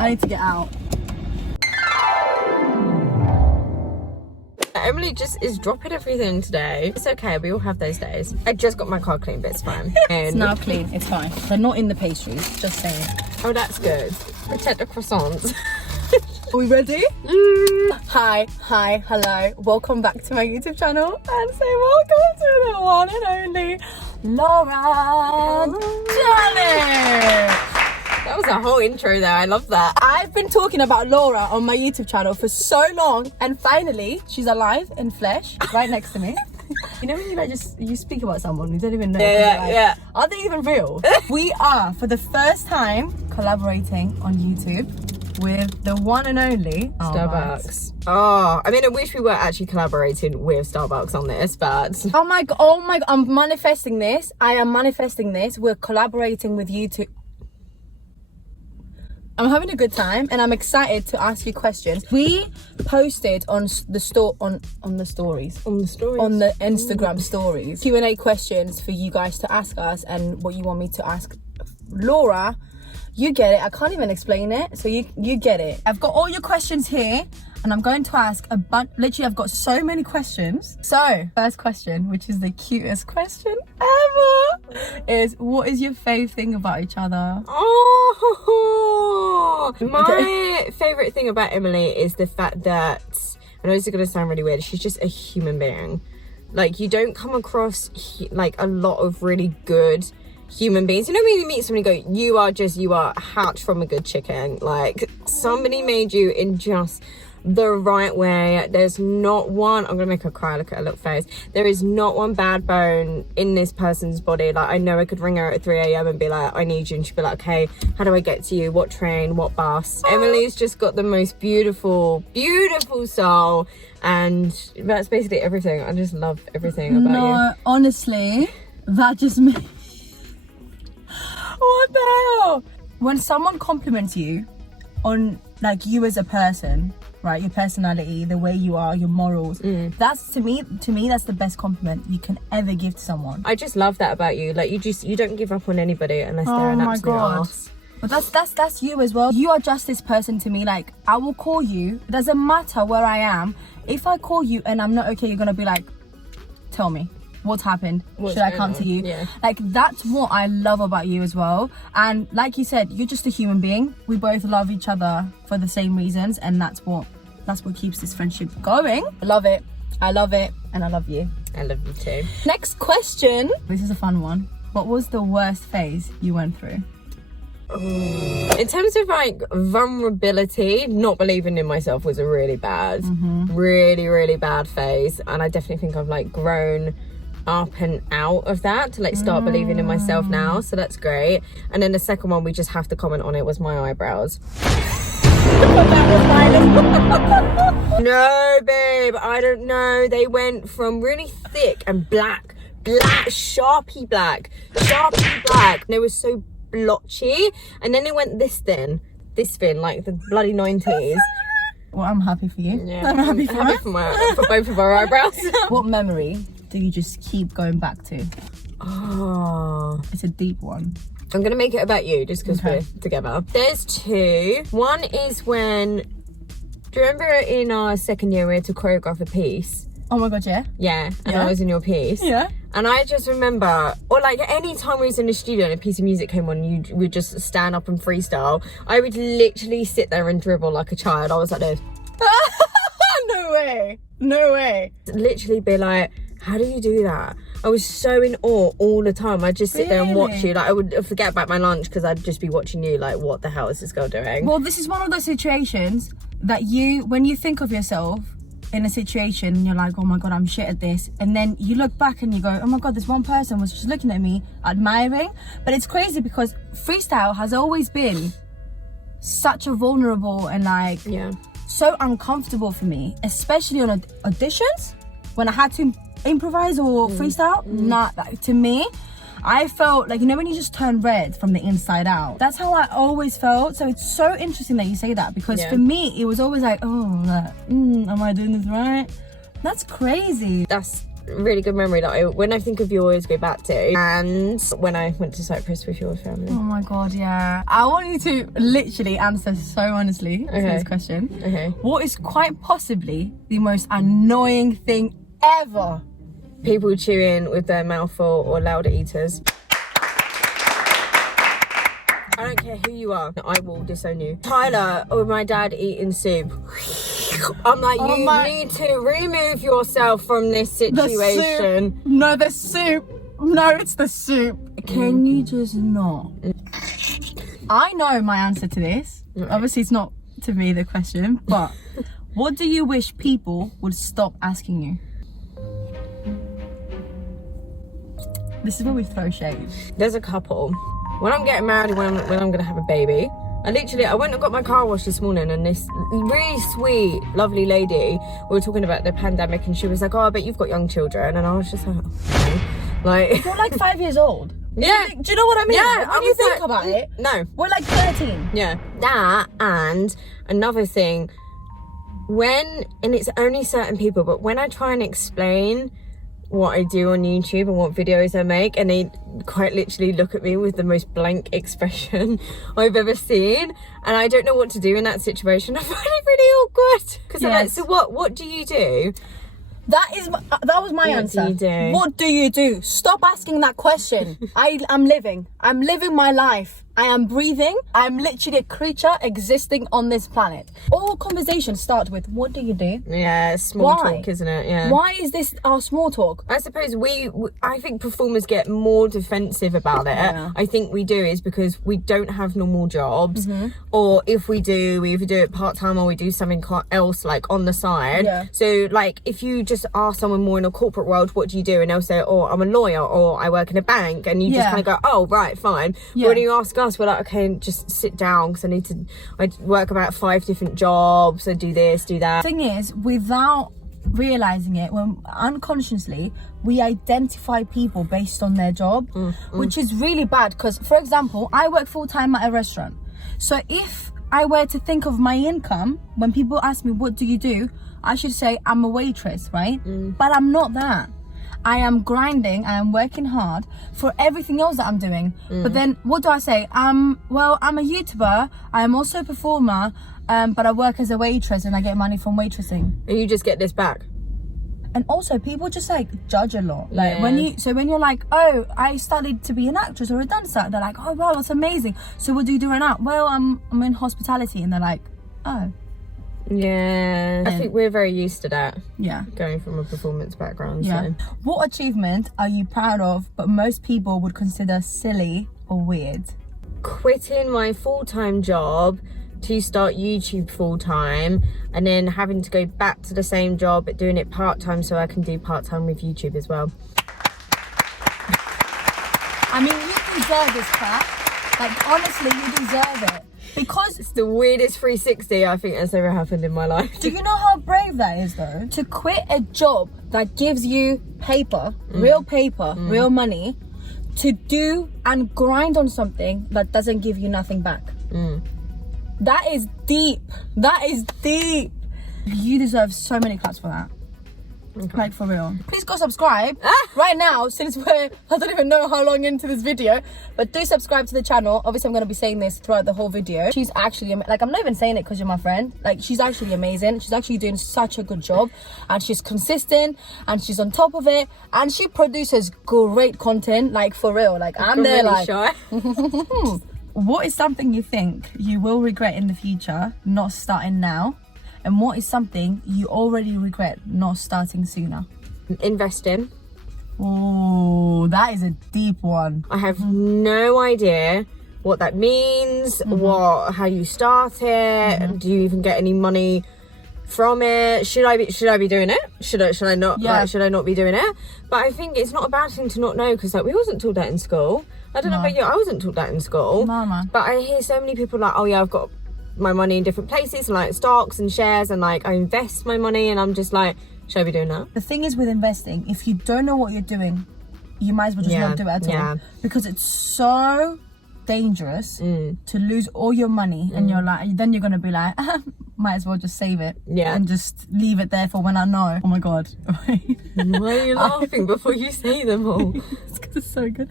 I need to get out. Emily just is dropping everything today. It's okay, we all have those days. I just got my car clean, but it's fine. It's now clean, it's fine. They're not in the pastries, just saying. Oh, that's good. Protect the croissants. Are we ready? Hi, hello. Welcome back to my YouTube channel and say welcome to the one and only Laura Dulwich. That was a whole intro there. I love that. I've been talking about Laura on my YouTube channel for so long, and finally she's alive in flesh right next to me. You know when you speak about someone you don't even know, Yeah. are they even real? We are for the first time collaborating on YouTube with the one and only Starbucks. Oh, I mean, I wish we were actually collaborating with Starbucks on this, but oh my god, I'm manifesting this. I am manifesting this. We're collaborating with YouTube. I'm having a good time and I'm excited to ask you questions. We posted on the Instagram stories Q&A questions for you guys to ask us and what you want me to ask Laura. You get it. I can't even explain it, so you get it. I've got all your questions here and I'm going to ask a bunch. Literally, I've got so many questions. So first question, which is the cutest question ever, is what is your fave thing about each other? oh, my favorite thing about Emily is the fact that, I know this is going to sound really weird, she's just a human being. Like, you don't come across like a lot of really good human beings. You know when you meet somebody, go, you are hatched from a good chicken. Like, somebody made you in just the right way. There's not one, I'm gonna make her cry, look at her little face, there is not one bad bone in this person's body. Like, I know I could ring her at 3 a.m. and be like, I need you, and she'd be like, okay, how do I get to you, what train, what bus? Emily's just got the most beautiful soul, and that's basically everything. I just love everything about you. No, honestly, that just made what the hell? When someone compliments you on like you as a person, right, your personality, the way you are, your morals, that's to me that's the best compliment you can ever give to someone. I just love that about you. Like, you don't give up on anybody unless they're an absolute arse. But that's you as well. You are just this person to me. Like, I will call you, it doesn't matter where I am. If I call you and I'm not okay, you're gonna be like, tell me what's happened, should I come to you? Yeah. Like, that's what I love about you as well. And like you said, you're just a human being. We both love each other for the same reasons, and that's what keeps this friendship going. I love it, and I love you. I love you too. Next question, this is a fun one. What was the worst phase you went through? In terms of like vulnerability, not believing in myself was a really bad, really bad phase, and I definitely think I've like grown up and out of that to like start believing in myself now, so that's great. And then the second one, we just have to comment on it, was my eyebrows. No babe, I don't know, they went from really thick and black, sharpie black, they were so blotchy, and then it went this thin like the bloody 90s. Well, I'm happy for you. Yeah, I'm happy for both of our eyebrows. What memory do you just keep going back to? Oh, it's a deep one. I'm gonna make it about you just because we're together. There's two. One is when, do you remember in our second year we had to choreograph a piece? Oh my god, yeah. Yeah, and I was in your piece. Yeah. And I just remember, or like any time we was in the studio and a piece of music came on, you would just stand up and freestyle. I would literally sit there and dribble like a child. I was like this. No way. Literally be like, how do you do that? I was so in awe all the time. I'd just sit there and watch you. Like, I would forget about my lunch because I'd just be watching you like, what the hell is this girl doing? Well, this is one of those situations that when you think of yourself in a situation and you're like, oh my god, I'm shit at this, and then you look back and you go, oh my god, this one person was just looking at me admiring. But it's crazy because freestyle has always been such a vulnerable and like so uncomfortable for me, especially on auditions when I had to improvise or freestyle. To me, I felt like, you know when you just turn red from the inside out, that's how I always felt. So it's so interesting that you say that, because for me it was always like, oh, am I doing this right? That's crazy. That's really good memory that when I think of you, I always go back to. And when I went to Cyprus with your family. Oh my god, yeah. I want you to literally answer so honestly to this question. Okay. What is quite possibly the most annoying thing ever? People chewing with their mouth full or louder eaters. I don't care who you are, I will disown you. Tyler or my dad eating soup. I'm like, you need to remove yourself from this situation. The soup. No, it's the soup. Can you just not? I know my answer to this. Right. Obviously, it's not to me the question, but what do you wish people would stop asking you? This is where we throw shade. There's a couple. When I'm getting married, when I'm gonna have a baby, I went and got my car washed this morning, and this really sweet, lovely lady, we were talking about the pandemic, and she was like, oh, I bet you've got young children. And I was just like, oh, like... You're like 5 years old. Yeah. Do you know what I mean? Yeah. When you think about it, no. We're like 13. Yeah. That, and another thing, and it's only certain people, but when I try and explain what I do on YouTube and what videos I make, and they quite literally look at me with the most blank expression I've ever seen, and I don't know what to do in that situation. I find it really awkward because I'm like, so what do you do? That was my answer. What do you do? What do you do? Stop asking that question. I'm living my life. I am breathing. I'm literally a creature existing on this planet. All conversations start with, what do you do? Yeah, small talk, isn't it? Yeah. Why is this our small talk? I suppose I think performers get more defensive about it. Yeah. I think we do is because we don't have normal jobs, or if we do, we either do it part-time or we do something else like on the side. Yeah. So like if you just ask someone more in a corporate world, what do you do? And they'll say, oh, I'm a lawyer, or I work in a bank, and you just kind of go, oh, right, fine. Yeah. But when you ask us, we're like, okay, just sit down because I work about 5 different jobs, I do this, do that. The thing is, without realizing it, when unconsciously we identify people based on their job, which is really bad. Because, for example, I work full-time at a restaurant, so if I were to think of my income, when people ask me what do you do, I should say I'm a waitress, right? But I'm not that. I am grinding, I am working hard for everything else that I'm doing. But then what do I say? Well, I'm a YouTuber, I am also a performer, but I work as a waitress and I get money from waitressing. And you just get this back. And also people just like judge a lot. Like when you're like, oh, I studied to be an actress or a dancer, they're like, oh wow, that's amazing. So what do you do right now? Well, I'm in hospitality. And they're like, oh. Yeah, I think we're very used to that. Yeah. Going from a performance background. Yeah. So. What achievement are you proud of, but most people would consider silly or weird? Quitting my full-time job to start YouTube full-time, and then having to go back to the same job but doing it part-time so I can do part-time with YouTube as well. I mean, you deserve this crap. Like, honestly, you deserve it. Because it's the weirdest 360 I think that's ever happened in my life. Do you know how brave that is though? To quit a job that gives you paper, real money, to do and grind on something that doesn't give you nothing back. That is deep. That is deep. You deserve so many claps for that. Okay. Like, for real. Please go subscribe right now, since I don't even know how long into this video, but do subscribe to the channel. Obviously I'm going to be saying this throughout the whole video. She's actually, like, I'm not even saying it because you're my friend, like, she's actually amazing. She's actually doing such a good job, and she's consistent, and she's on top of it, and she produces great content, like, for real. Like, I'm there, really like shy. What is something you think you will regret in the future not starting now? And what is something you already regret not starting sooner? Investing. Oh, that is a deep one. I have no idea what that means, how you start it, do you even get any money from it? Should I be doing it? Should I not? Yeah. Like, should I not be doing it? But I think it's not a bad thing to not know, because like we wasn't taught that in school. I don't know about you, I wasn't taught that in school. Mama. But I hear so many people like, oh yeah, I've got my money in different places, and like stocks and shares, and like I invest my money, and I'm just like, should I be doing that? The thing is with investing, if you don't know what you're doing, you might as well just not do it at all, because it's so dangerous to lose all your money, and you're like, then you're gonna be like, might as well just save it. Yeah. And just leave it there for when I know. Oh my God. Why are you laughing before you say them all? It's 'cause it's so good.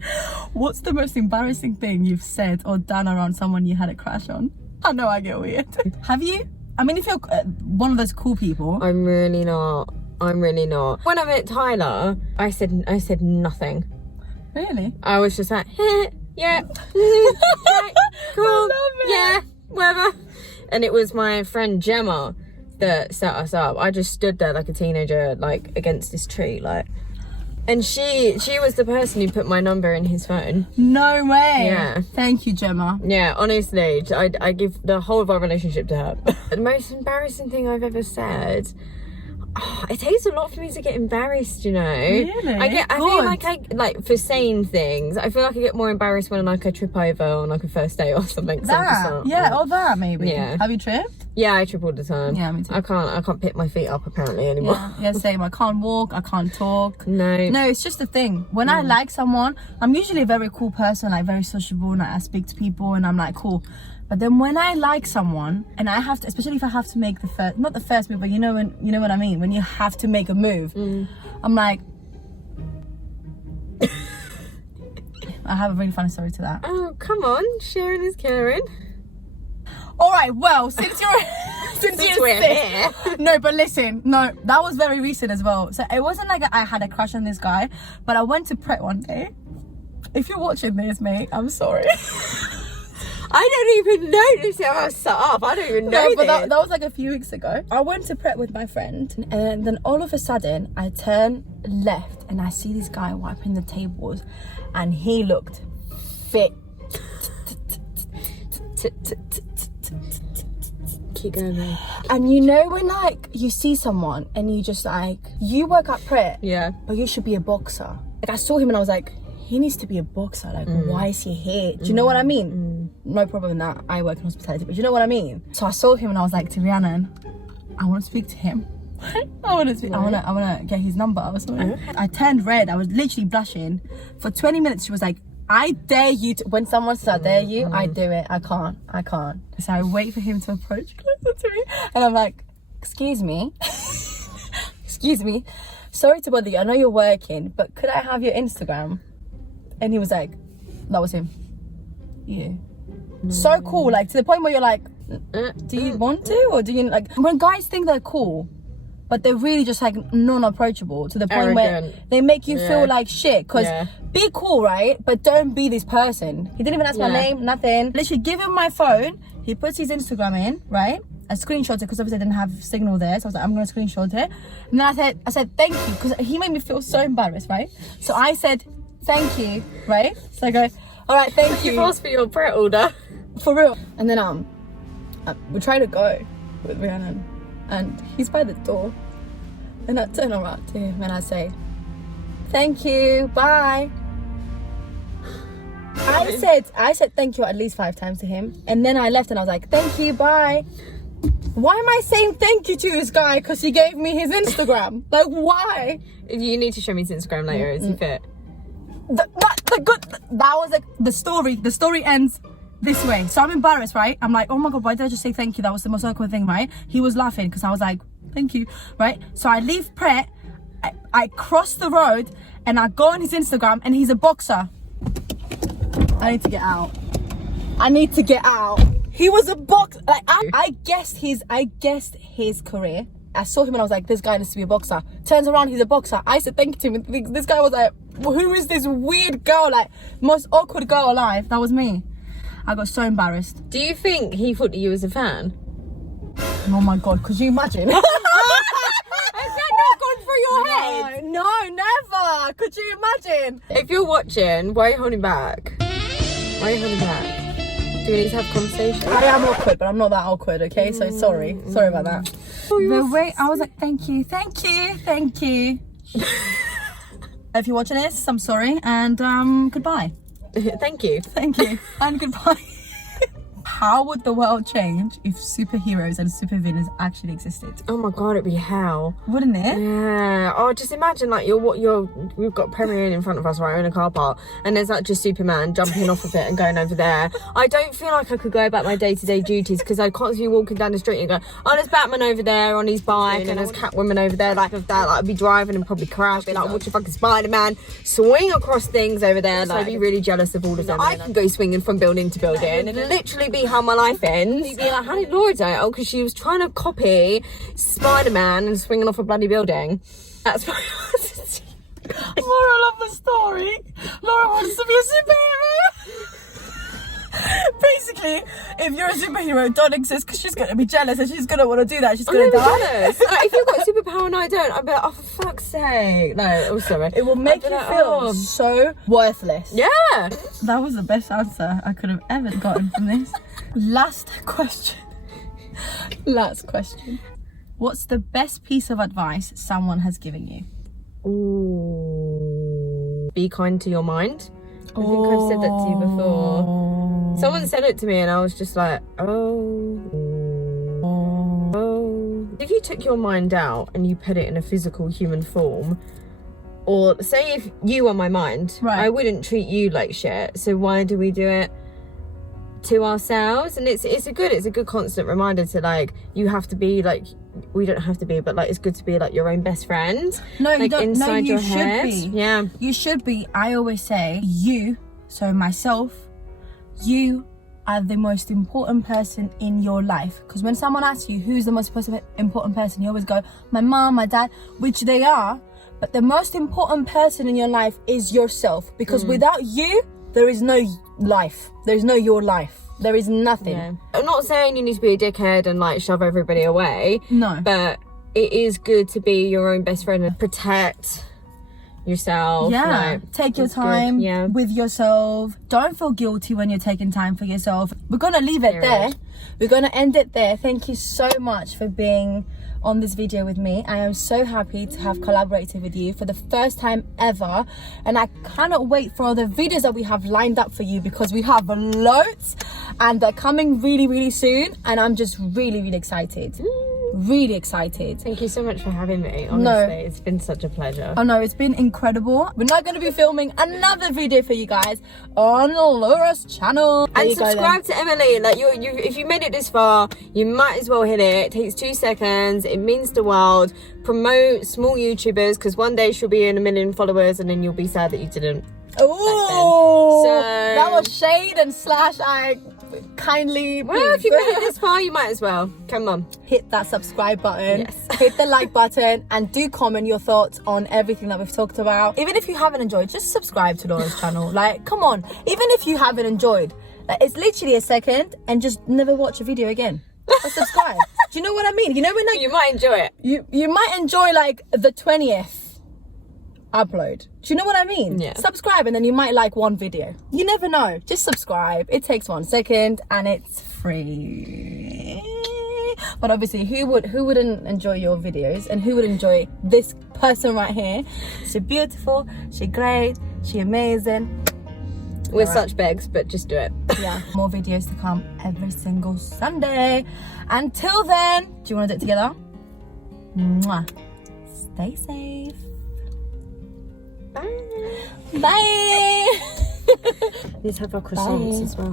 What's the most embarrassing thing you've said or done around someone you had a crush on? I know I get weird. Have you? I mean, if you're one of those cool people. I'm really not. When I met Tyler, I said nothing. Really? I was just like, yeah, right, cool, I love it. yeah, whatever. And it was my friend Gemma that set us up. I just stood there like a teenager, like against this tree, like. And she was the person who put my number in his phone. No way. Yeah. Thank you, Gemma. Yeah, honestly, I give the whole of our relationship to her. The most embarrassing thing I've ever said. Oh, it takes a lot for me to get embarrassed, you know. Really? I feel like I for saying things. I feel like I get more embarrassed when like I trip over on like a first date or something. So I'm just That. like, Yeah, oh. or that maybe. Yeah. Have you tripped? Yeah, I trip all the time. Yeah, me too. I can't pick my feet up apparently anymore. Yeah, same. I can't walk. I can't talk. No. No, it's just a thing. When I like someone, I'm usually a very cool person, like very sociable, and like, I speak to people, and I'm like cool. But then when I like someone, and I have to, especially if I have to make the first, not the first move, but you know what I mean. When you have to make a move, I'm like, I have a really funny story to that. Oh, come on, sharing is caring. All right, well, since you're since we're here. No, but listen, no, that was very recent as well. So it wasn't like I had a crush on this guy, but I went to Pret one day. If you're watching this, mate, I'm sorry. I don't even know this how I was set up. I don't even know No, but this. that was like a few weeks ago. I went to Pret with my friend, and then all of a sudden, I turn left and I see this guy wiping the tables, and he looked fit. Keep going, man. And you know when like you see someone and you just like, you work at Pret, Yeah. but you should be a boxer. Like I saw him and I was like, he needs to be a boxer. Like, why is he here? Do you know what I mean? No problem in that. I work in hospitality, but you know what I mean? So I saw him and I was like, to Rhiannon, I want to speak to him. I want to get his number or something. I turned red. I was literally blushing. For 20 minutes, she was like, I dare you to, when someone says I dare you, I do it. I can't. So I wait for him to approach closer to me. And I'm like, excuse me. Excuse me. Sorry to bother you. I know you're working, but could I have your Instagram? And he was like, that was him. Yeah. So cool. Like to the point where you're like, do you want to? Or do you like, when guys think they're cool, but they're really just like non-approachable to the point where they make you feel like shit. Because be cool, right? But don't be this person. He didn't even ask my name, nothing. Literally give him my phone. He puts his Instagram in, right? I screenshot it because obviously I didn't have signal there. So I was like, I'm going to screenshot it. And then I said, thank you. Because he made me feel so embarrassed, right? So I said, thank you, right? So I go, all right, thank you. You've asked for your Pret order. For real. And then we try to go with Rhiannon. And he's by the door. And I turn around to him and I say, thank you, bye. I said thank you at least 5 times to him. And then I left and I was like, thank you, bye. Why am I saying thank you to this guy? Because he gave me his Instagram. Like, why? You need to show me his Instagram later. Is he fit? That was like the story. The story ends this way. So I'm embarrassed, right? I'm like, oh my God, why did I just say thank you? That was the most awkward thing, right? He was laughing because I was like, thank you, right? So I leave Pret, I cross the road and I go on his Instagram and he's a boxer. I need to get out. He was a boxer. Like I guessed his career. I saw him and I was like, this guy needs to be a boxer. Turns around, he's a boxer. I said thank you to him. This guy was like, who is this weird girl? Like, most awkward girl alive. That was me. I got so embarrassed. Do you think he thought you was a fan? Oh my God, could you imagine? Has that not gone through your head? No, never. Could you imagine? If you're watching, why are you holding back? Do we need to have a conversation? I am awkward, but I'm not that awkward, okay? So sorry about that. The way I was like, thank you. If you're watching this, I'm sorry, and goodbye. Thank you. And goodbye. how would the world change if superheroes and supervillains actually existed? Oh my god, it'd be hell. Wouldn't it? Yeah. Oh, just imagine like we've got Premier Inn in front of us, right, in a car park, and there's like just Superman jumping off of it and going over there. I don't feel like I could go about my day-to-day duties because I'd constantly be walking down the street and go, oh, there's Batman over there on his bike, and there's Catwoman over there, like of that. Like I'd be driving and probably crash, be like, watch your fucking Spider-Man swing across things over there. Like I'd be really jealous of all of them. I can go swinging from building to building, and it'd literally be how my life ends. You'd be like, how did Laura do it? Oh, because she was trying to copy Spider-Man and swinging off a bloody building. That's why I was. Moral of the story, Laura wants to be a superhero. Basically, if you're a superhero, don't exist because she's going to be jealous and she's going to want to do that. She's going to die. Jealous. Like, if you've got a superpower and I don't, I'd be like, oh, for fuck's sake. No, oh, sorry. It will make you feel so worthless. Yeah. That was the best answer I could have ever gotten from this. Last question. What's the best piece of advice someone has given you? Ooh. Be kind to your mind. I think I've said that to you before. Someone said it to me and I was just like, oh. If you took your mind out and you put it in a physical human form, or say if you were my mind, right, I wouldn't treat you like shit. So why do we do it to ourselves? And it's a good constant reminder to like, you have to be like, we don't have to be, but like it's good to be like your own best friend. No, like, you don't. inside No, you your should head. be. Yeah, you should be. I always say you, so myself, you are the most important person in your life. Because when someone asks you who's the most important person, you always go, my mom, my dad, which they are. But the most important person in your life is yourself. Because without you, there is no life. There's no your life. There is nothing. Yeah. I'm not saying you need to be a dickhead and like shove everybody away. No. But it is good to be your own best friend and protect yourself. Yeah. Like, take your time with yourself. Don't feel guilty when you're taking time for yourself. We're going to leave it there. We're going to end it there. Thank you so much for being on this video with me. I am so happy to have collaborated with you for the first time ever, and I cannot wait for all the videos that we have lined up for you, because we have loads and they're coming really, really soon, and I'm just really, really excited. Really excited. Thank you so much for having me. Honestly, it's been such a pleasure. Oh no, it's been incredible. We're now going to be filming another video for you guys on Laura's channel. And subscribe to Emily. Like you, if you made it this far, you might as well hit it. It takes 2 seconds. It means the world. Promote small YouTubers, because one day she'll be in 1 million followers, and then you'll be sad that you didn't. Oh, so that was shade and slash. I kindly. Well, if you made it this far, you might as well. Come on, hit that subscribe button. Yes. Hit the like button, and do comment your thoughts on everything that we've talked about. Even if you haven't enjoyed, just subscribe to Laura's channel. Like, come on. Even if you haven't enjoyed, like, it's literally a second, and just never watch a video again. Or subscribe. Do you know what I mean? You know when like you might enjoy it. You might enjoy like the 20th upload. Do you know what I mean? Yeah. Subscribe, and then you might like one video. You never know. Just subscribe. It takes 1 second and it's free. But obviously, who wouldn't enjoy your videos, and who would enjoy this person right here? She's beautiful, she's great, she's amazing. We're such begs, but just do it. Yeah. More videos to come every single Sunday. Until then, do you want to do it together? Mwah. Stay safe. Bye. Bye. Let's have our croissants as well.